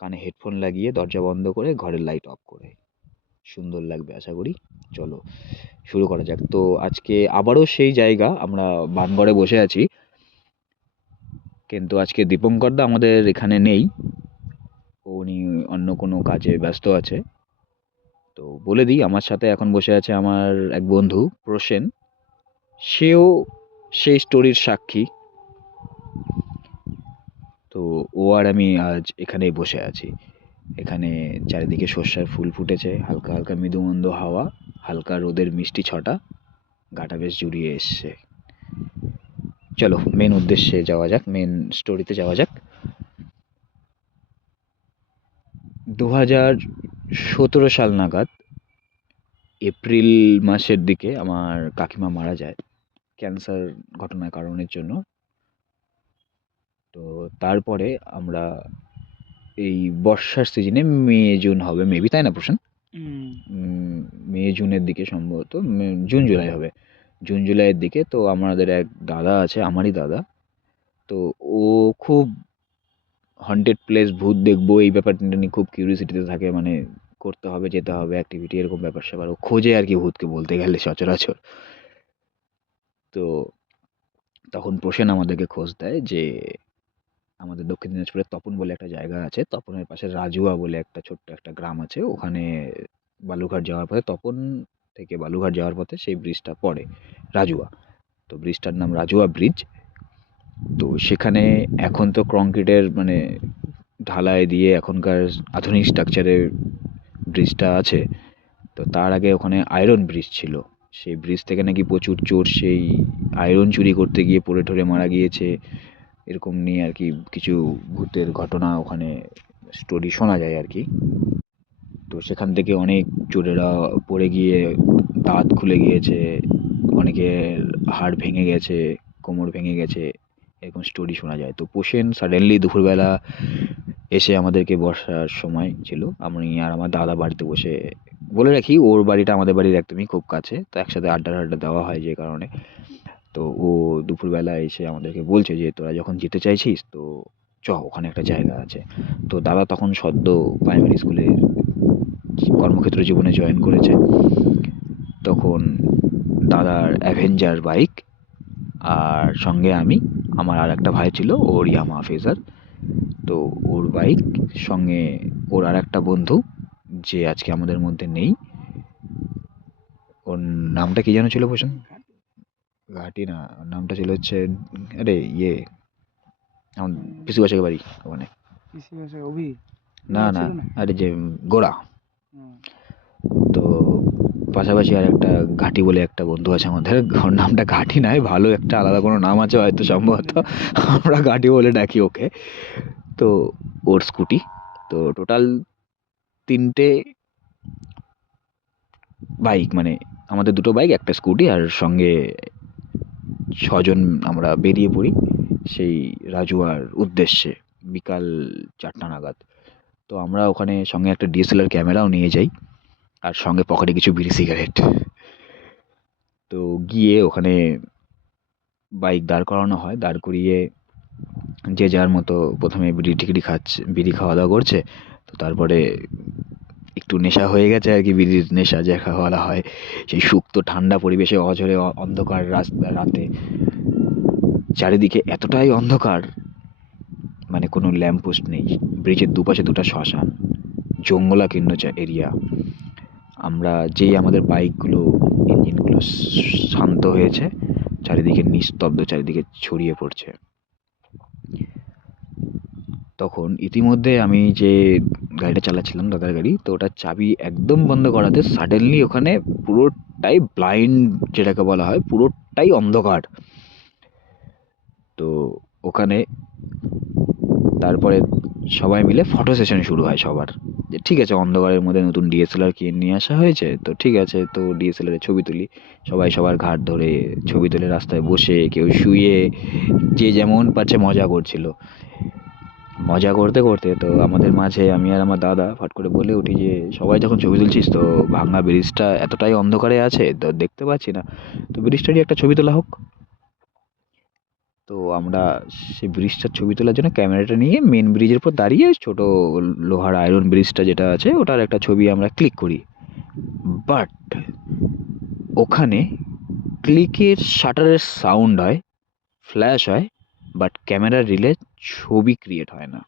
কানে হেডফোন লাগিয়ে দরজা বন্ধ করে ঘরের লাইট অফ করে। সুন্দর লাগবে আশা করি। চলো শুরু করা যাক। তো আজকে আবারও সেই জায়গা, আমরা বানগড়ে বসে আছি, কিন্তু আজকে দীপঙ্কর দা আমাদের এখানে নেই। উনি অন্য কোনো কাজে ব্যস্ত আছে। তো বলে দিই, আমার সাথে এখন বসে আছে আমার এক বন্ধু প্রসেন। সেও সেই স্টোরির সাক্ষী। তো ও আর আমি আজ এখানেই বসে আছি। এখানে চারিদিকে সর্ষার ফুল ফুটেছে, হালকা হালকা মৃদুমন্দ হাওয়া, হালকা রোদের মিষ্টি ছটা, গাটা বেশ জুড়িয়ে এসছে। চলো মেন উদ্দেশ্যে যাওয়া যাক, মেন স্টোরিতে যাওয়া যাক। 2017 সাল নাগাদ এপ্রিল মাসের দিকে আমার কাকিমা মারা যায় ক্যান্সার ঘটনার কারণের জন্য। তো তারপরে আমরা এই বর্ষার সিজনে, মে জুন হবে মেবি, তাই না প্রশান্ত? মে জুনের দিকে সম্ভবত, জুন জুলাই হবে, জুন জুলাইয়ের দিকে। তো আমাদের এক দাদা আছে, আমারই দাদা। তো ও খুব হন্টেড প্লেস, ভূত দেখবো এই ব্যাপারটা নিয়ে খুব কিউরিয়াসিটিতে থাকে, মানে করতে হবে, যেতে হবে, অ্যাক্টিভিটি, এরকম ব্যাপার স্যাপার ও খোঁজে আর কি, ভূতকে বলতে গেলে সচরাচর। তো তখন প্রসেন আমাদেরকে খোঁজ দেয় যে আমাদের দক্ষিণ দিনাজপুরে তপন বলে একটা জায়গা আছে, তপনের পাশে রাজুয়া বলে একটা ছোট্ট একটা গ্রাম আছে, ওখানে বালুঘাট যাওয়ার পথে, তপন থেকে বালুঘাট যাওয়ার পথে সেই ব্রিজটা পড়ে, রাজুয়া। তো ব্রিজটার নাম রাজুয়া ব্রিজ। তো সেখানে এখন তো কংক্রিটের মানে ঢালাই দিয়ে এখনকার আধুনিক স্ট্রাকচারের ব্রিজটা আছে। তো তার আগে ওখানে আয়রন ব্রিজ ছিল। সেই ব্রিজ থেকে নাকি প্রচুর চোর সেই আয়রন চুরি করতে গিয়ে পড়ে ঠরে মারা গিয়েছে, এরকম নিয়ে আর কি কিছু ভূতের ঘটনা ওখানে স্টোরি শোনা যায় আর কি। তো সেখান থেকে অনেক চোরেরা পড়ে গিয়ে দাঁত খুলে গিয়েছে, অনেকের হাড় ভেঙে গেছে, কোমর ভেঙে গেছে, এরকম স্টোরি শোনা যায়। তো পোষেন সাডেনলি দুপুরবেলা এসে আমাদেরকে, বর্ষার সময় ছিল, আমি আর আমার দাদা বাড়িতে বসে, বলে রাখি ওর বাড়িটা আমাদের বাড়ির একদমই খুব কাছে, তো একসাথে আড্ডা আড্ডা দেওয়া হয় যে কারণে। তো ও দুপুরবেলা এসে আমাদেরকে বলছে যে তোরা যখন যেতে চাইছিস তো ওখানে একটা জায়গা আছে। তো দাদা তখন সদ্য প্রাইমারি স্কুলে কর্মক্ষেত্র জীবনে জয়েন করেছে। তখন দাদার অ্যাভেঞ্জার বাইক, আর সঙ্গে আমি, আমার আর একটা ভাই ছিল ওর ইয়ামা ফেজার। তো ওর বাইক সঙ্গে ওর আর একটা বন্ধু যে আজকে আমাদের মধ্যে নেই, ওর নামটা কি যেন ছিল ভূষণ? ঘাটি না, ওর নামটা ছিল হচ্ছে, আরে ইয়ে, আমার পিসি বাসাকে বাড়ি ওখানে। না না, আরে যে গোড়া। তো পাশাপাশি আর একটা ঘাটি বলে একটা বন্ধু আছে আমাদের, ওর নামটা ঘাটি নয়, ভালো একটা আলাদা কোনো নাম আছে হয়তো, সম্ভবত আমরা ঘাটি বলে ডাকি ওকে। তো ওর স্কুটি। তো টোটাল 3টে বাইক, মানে আমাদের 2টো বাইক, একটা স্কুটি, আর সঙ্গে 6জন আমরা বেরিয়ে পড়ি সেই রাজুয়ার উদ্দেশ্যে বিকাল 4টা নাগাদ। তো আমরা ওখানে সঙ্গে একটা ডিএসএলআর ক্যামেরাও নিয়ে যাই, আর সঙ্গে পকেটে কিছু বিড়ি সিগারেট। তো গিয়ে ওখানে বাইক দাঁড় করানো হয়, দাঁড় করিয়ে যে যার মতো প্রথমে বিড়ি টিকিটি খাচ্ছে, বিড়ি খাওয়া দাওয়া করছে। তো তারপরে একটু নেশা হয়ে গেছে আর কি, বিড়ির নেশা যাকে বলা হয়, সেই শুক্তো ঠান্ডা পরিবেশে অঝোরে অন্ধকার রাতে চারিদিকে এতটাই অন্ধকার, মানে কোনো ল্যাম্পপোস্ট নেই, ব্রিজের দুপাশে 2টা শ্মশান, জঙ্গলাকীর্ণ এরিয়া। আমরা যেই আমাদের বাইকগুলো ইঞ্জিনগুলো শান্ত হয়েছে, চারিদিকে নিস্তব্ধ, চারিদিকে ছড়িয়ে পড়ছে, তখন ইতিমধ্যে আমি যে গাড়িটা চালাচ্ছিলাম দাদার গাড়ি, তো ওটার চাবি একদম বন্ধ করাতে সাডেনলি ওখানে পুরোটাই ব্লাইন্ড যেটাকে বলা হয়, পুরোটাই অন্ধকার। তো ওখানে তারপরে সবাই মিলে ফটো সেশন শুরু হয় সবার, যে ঠিক আছে অন্ধকারের মধ্যে নতুন ডিএসএলআর কিনে নিয়ে আসা হয়েছে, তো ঠিক আছে, তো ডিএসএলআরে ছবি তুলি। সবাই সবার ঘাট ধরে ছবি তুলে, রাস্তায় বসে, কেউ শুয়ে, যে যেমন পারছে মজা করছিল। মজা করতে করতে তো আমাদের মাঝে আমি আর আমার দাদা ফট করে বলে উঠি যে সবাই যখন ছবি তুলছিস, তো ভাঙা ব্রিজটা এতটাই অন্ধকারে আছে তো দেখতে পাচ্ছি না, তো ব্রিজটারই একটা ছবি তোলা হোক। তো আমরা সেই ব্রিজটার ছবি তোলার জন্য ক্যামেরাটা নিয়ে মেন ব্রিজের উপর দাঁড়িয়ে ছোট লোহার আয়রন ব্রিজটা যেটা আছে ওটার একটা ছবি আমরা ক্লিক করি। বাট ওখানে ক্লিকের শাটারের সাউন্ড হয়, ফ্ল্যাশ হয়, বাট ক্যামেরার রিলে ছবি ক্রিয়েট হয় না।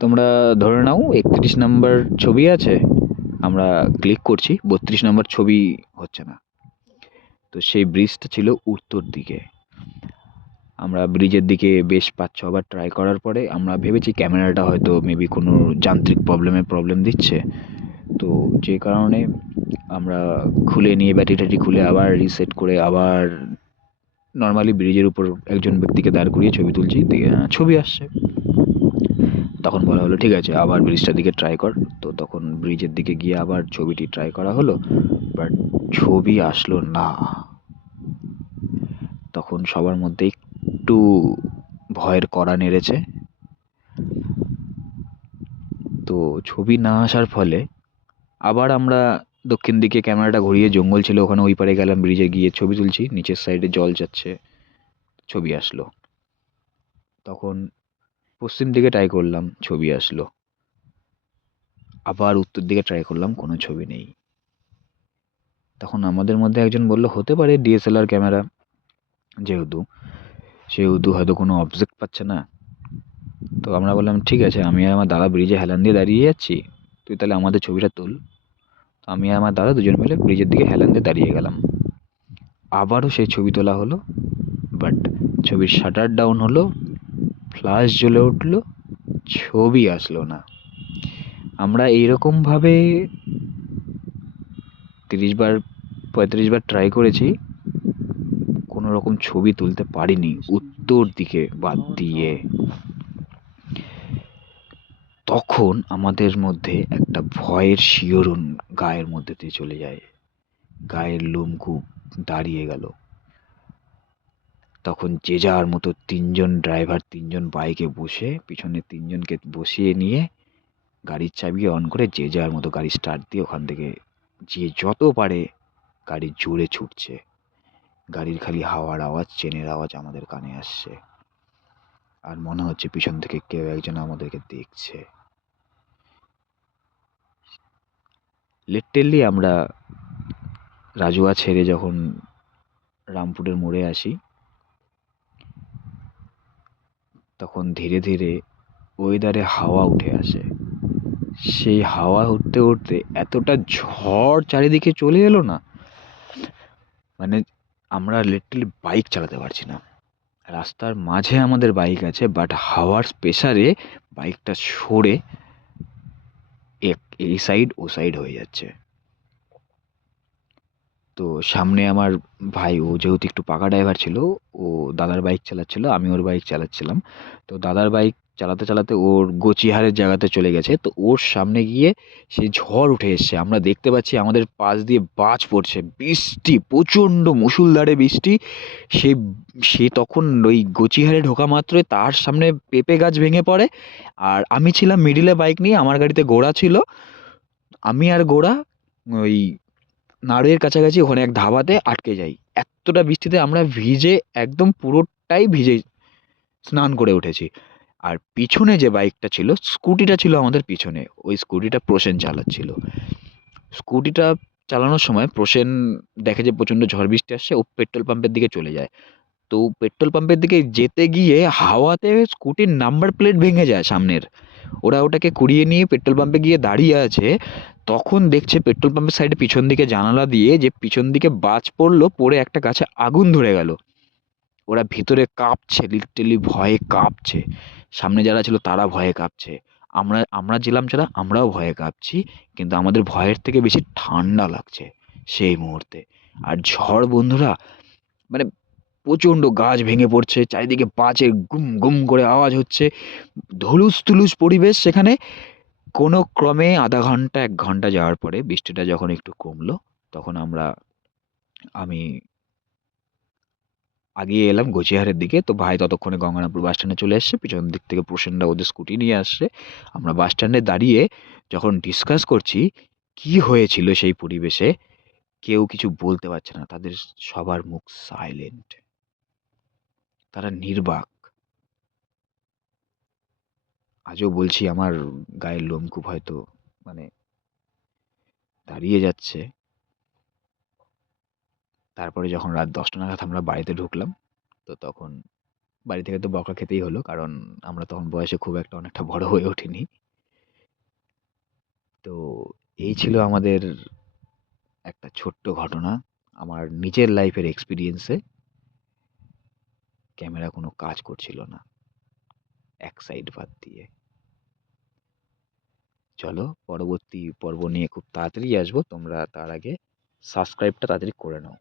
তোমরা ধরে নাও 31 নম্বর ছবি আছে, আমরা ক্লিক করছি, 32 নম্বর ছবি হচ্ছে না। তো সেই ব্রিজটা ছিল উত্তর দিকে। আমরা ব্রিজের দিকে বেশ 5-6 বার ট্রাই করার পরে আমরা ভেবেছি ক্যামেরাটা হয়তো মেবি কোনো যান্ত্রিক প্রবলেম দিচ্ছে। তো যে কারণে আমরা খুলে নিয়ে ব্যাটারি খুলে আবার রিসেট করে আবার নর্মালি ব্রিজের উপর একজন ব্যক্তিকে দাঁড় করিয়ে ছবি তুলছি, ছবি আসছে। তখন বলা হলো ঠিক আছে আবার ব্রিজটার দিকে ট্রাই কর। তো তখন ব্রিজের দিকে গিয়ে আবার ছবিটি ট্রাই করা হলো, বাট ছবি আসলো না। তখন সবার মধ্যে একটু ভয়ের কড়া নেড়েছে। তো ছবি না আসার ফলে আবার আমরা দক্ষিণ দিকে ক্যামেরাটা ঘুরিয়ে, জঙ্গল ছিল ওখানে, ওই পারে গেলাম, ব্রিজে গিয়ে ছবি তুলছি, নিচের সাইডে জল যাচ্ছে, ছবি আসলো। তখন পশ্চিম দিকে ট্রাই করলাম, ছবি আসলো। আবার উত্তর দিকে ট্রাই করলাম, কোনো ছবি নেই। তখন আমাদের মধ্যে একজন বলল হতে পারে ডিএসএলআর ক্যামেরা, যেহেতু হয়তো কোনো অবজেক্ট পাচ্ছে না। তো আমরা বললাম ঠিক আছে, আমি আর আমার দাদা ব্রিজে হেলান দিয়ে দাঁড়িয়ে যাচ্ছি, তুই তাহলে আমাদের ছবিটা তুল। তো আমি আর আমার দাদা দুজন মিলে ব্রিজের দিকে হেলান দিয়ে দাঁড়িয়ে গেলাম। আবারও সেই ছবি তোলা হলো, বাট ছবির শাটার ডাউন হলো, ফ্ল্যাশ জ্বলে উঠলো, ছবি আসলো না। আমরা এইরকমভাবে 30 বার 35 বার ট্রাই করেছি, কোনো রকম ছবি তুলতে পারিনি উত্তর দিকে বাদ দিয়ে। তখন আমাদের মধ্যে একটা ভয়ের শিহরণ গায়ের মধ্যে দিয়ে চলে যায়, গায়ের লোম খুব দাঁড়িয়ে গেল। তখন যে যার মতো ড্রাইভার 3জন বাইকে বসে, পিছনে 3জনকে বসিয়ে নিয়ে গাড়ির চাবি অন করে যে যার মতো গাড়ি স্টার্ট দিয়ে ওখান থেকে যে যত পারে গাড়ি জোরে ছুটছে। গাড়ির খালি হাওয়ার আওয়াজ, চেনের আওয়াজ আমাদের কানে আসছে, আর মনে হচ্ছে পিছন থেকে কেউ একজন আমাদেরকে দেখছে। লিটারেলি আমরা রাজুয়া ছেড়ে যখন রামপুরের মোড়ে আসি, তখন ধীরে ধীরে ওয়েদারে হাওয়া উঠে আসে। সেই হাওয়া উঠতে উঠতে এতটা ঝড় চারিদিকে চলে এলো না, মানে আমরা লিটারালি বাইক চালাতে পারছি না। রাস্তার মাঝে আমাদের বাইক আছে, বাট হাওয়ার প্রেসারে বাইকটা সরে এই সাইড ও সাইড হয়ে যাচ্ছে। তো সামনে আমার ভাই, ও যেহেতু একটু পাকা ড্রাইভার ছিল, ও দাদার বাইক চালাচ্ছিল, আমি ওর বাইক চালাচ্ছিলাম। তো দাদার বাইক চালাতে চালাতে ওর গচিহারের জায়গাতে চলে গেছে। তো ওর সামনে গিয়ে সেই ঝড় উঠে এসছে, আমরা দেখতে পাচ্ছি আমাদের পাশ দিয়ে বাজ পড়ছে, বৃষ্টি, প্রচণ্ড মুষলধারে বৃষ্টি। সে সে তখন ওই গচিহারে ঢোকা মাত্রই তার সামনে পেঁপে গাছ ভেঙে পড়ে। আর আমি ছিলাম মিডিলে বাইক নিয়ে, আমার গাড়িতে ঘোড়া ছিল। আমি আর ঘোড়া ওই নাড়ুয়ের কাছাকাছি ওখানে এক ধাবাতে আটকে যাই। এতটা বৃষ্টিতে আমরা ভিজে, একদম পুরোটাই ভিজে স্নান করে উঠেছি। আর পিছনে যে বাইকটা ছিল, স্কুটিটা ছিল আমাদের পিছনে, ওই স্কুটিটা প্রসেন চালাচ্ছিল। স্কুটিটা চালানোর সময় প্রসেন দেখে যে প্রচণ্ড ঝড় বৃষ্টি আসছে, ও পেট্রোল পাম্পের দিকে চলে যায়। তো পেট্রোল পাম্পের দিকে যেতে গিয়ে হাওয়াতে স্কুটির নাম্বার প্লেট ভেঙে যায় সামনের। ওরা ওটাকে কুড়িয়ে নিয়ে পেট্রোল পাম্পে গিয়ে দাঁড়িয়ে আছে। তখন দেখছে পেট্রোল পাম্পের সাইডে পিছন দিকে জানালা দিয়ে যে পিছন দিকে বাজ পড়লো, পড়ে একটা গাছে আগুন ধরে গেল। ওরা ভিতরে কাঁপছে, লিটারেলি ভয়ে কাঁপছে। সামনে যারা ছিল তারা ভয়ে কাঁপছে। আমরা আমরা ছিলাম যারা, আমরাও ভয়ে কাঁপছি। কিন্তু আমাদের ভয়ের থেকে বেশি ঠান্ডা লাগছে সেই মুহূর্তে। আর ঝড় বন্ধুরা, মানে প্রচণ্ড গাছ ভেঙে পড়ছে, চারিদিকে বাজের গুম গুম করে আওয়াজ হচ্ছে, ধুলুস তুলুস পরিবেশ সেখানে। কোনো ক্রমে আধা ঘন্টা 1 ঘন্টা যাওয়ার পরে বৃষ্টিটা যখন একটু কমলো, তখন আমি আগিয়ে এলাম গচিহারের দিকে। তো ভাই ততক্ষণে গঙ্গারামপুর বাস স্ট্যান্ডে চলে এসছে, পিছন দিক থেকে প্রসেনরা ওদের স্কুটি নিয়ে আসছে। আমরা বাস স্ট্যান্ডে দাঁড়িয়ে যখন ডিসকাস করছি কি হয়েছিল সেই পরিবেশে, কেউ কিছু বলতে পারছে না, তাদের সবার মুখ সাইলেন্ট। তারা নির্বাক। আজও বলছি আমার গায়ের লোমকূপ হয়তো মানে দাঁড়িয়ে যাচ্ছে। তারপরে যখন রাত 10টা নাগাদ আমরা বাড়িতে ঢুকলাম, তো তখন বাড়ি থেকে তো বকা খেতেই হলো, কারণ আমরা তখন বয়সে খুব একটা অনেকটা বড় হয়ে ওঠিনি। তো এই ছিল আমাদের একটা ছোট্ট ঘটনা আমার নিজের লাইফের এক্সপিরিয়েন্সে। ক্যামেরা কোনো কাজ করছিল না এক সাইড বাদ দিয়ে। চলো পরবর্তী পর্ব নিয়ে খুব তাড়াতাড়ি আসবো, তোমরা তার আগে সাবস্ক্রাইবটা তাড়াতাড়ি করে নাও।